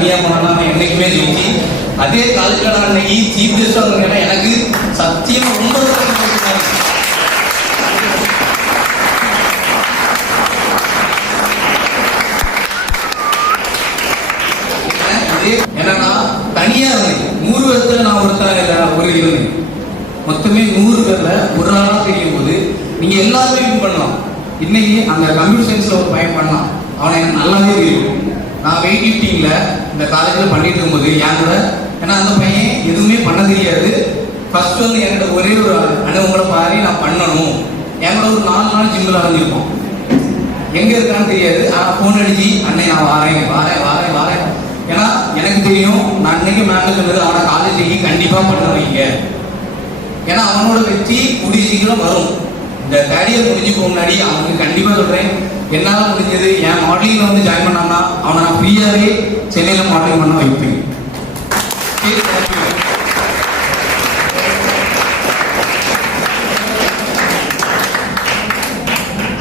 தனியாக போனான்னா நான் என்னைக்குமே ஜெயிச்சு அதே காலேஜில் நான் இன்னைக்கு சீஃப் கெஸ்டாக இருந்தேன்னா எனக்கு சத்தியமாக ரொம்ப என்னன்னா தனியாக இருந்தேன் 100 பேர்த்துல நான் ஒரு இருந்தேன் மொத்தமே 100 பேர்ல ஒரு நாளாக தெரியும் போது நீங்க எல்லாருமே வின் பண்ணலாம். இன்னைக்கு அந்த கம்ப்யூட்டர் சயின்ஸ்ல ஒரு பையன் பண்ணலாம், அவனை எனக்கு நல்லாவே தெரியும். நான் வெயிட் லிஃப்டிங்ல இந்த காலேஜில் பண்ணிட்டு இருக்கும்போது என் கூட ஏன்னா அந்த பையன் எதுவுமே பண்ண தெரியாது. ஃபர்ஸ்ட் வந்து என்கிட்ட ஒரே ஒரு அனுபவங்களை பாரி நான் பண்ணணும். என் கூட ஒரு 4 நாள் ஜிம்மில் அடைஞ்சிருப்போம். எங்கே இருக்கான்னு தெரியாது. ஆனால் ஃபோன் அடிச்சு அன்னை நான் வாரேன் ஏன்னா எனக்கு தெரியும் நான் அன்னைக்கு மேம்ல சொன்னது அவனை காலேஜுக்கு கண்டிப்பாக பண்ண வைங்க. ஏன்னா அவனோட வெற்றி கூடிய சீக்கிரம் வரும். இந்த கேரியர் முடிஞ்சு போக முன்னாடி அவனுக்கு கண்டிப்பாக சொல்கிறேன், என்னால் முடிஞ்சது என் மாடலிங்கில் வந்து ஜாயின் பண்ணான்னா அவனை நான் ஃப்ரீயாகவே சென்னையில் மாடலிங் பண்ண வைப்பேன்.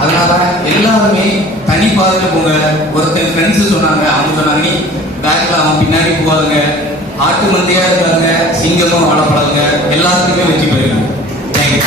அதனால எல்லாருமே தனி பாதையில் போங்க. ஒருத்தர் ஃப்ரெண்ட்ஸு சொன்னாங்க, அவங்க சொன்னாங்க நீ பேக்கில் அவன் பின்னாடி போகாதுங்க, ஆட்டு மந்தையாக இருக்காங்க, சிங்கமும் வாழப்படாதுங்க, எல்லாத்துக்குமே வச்சு போயிருங்க. தேங்க்யூ.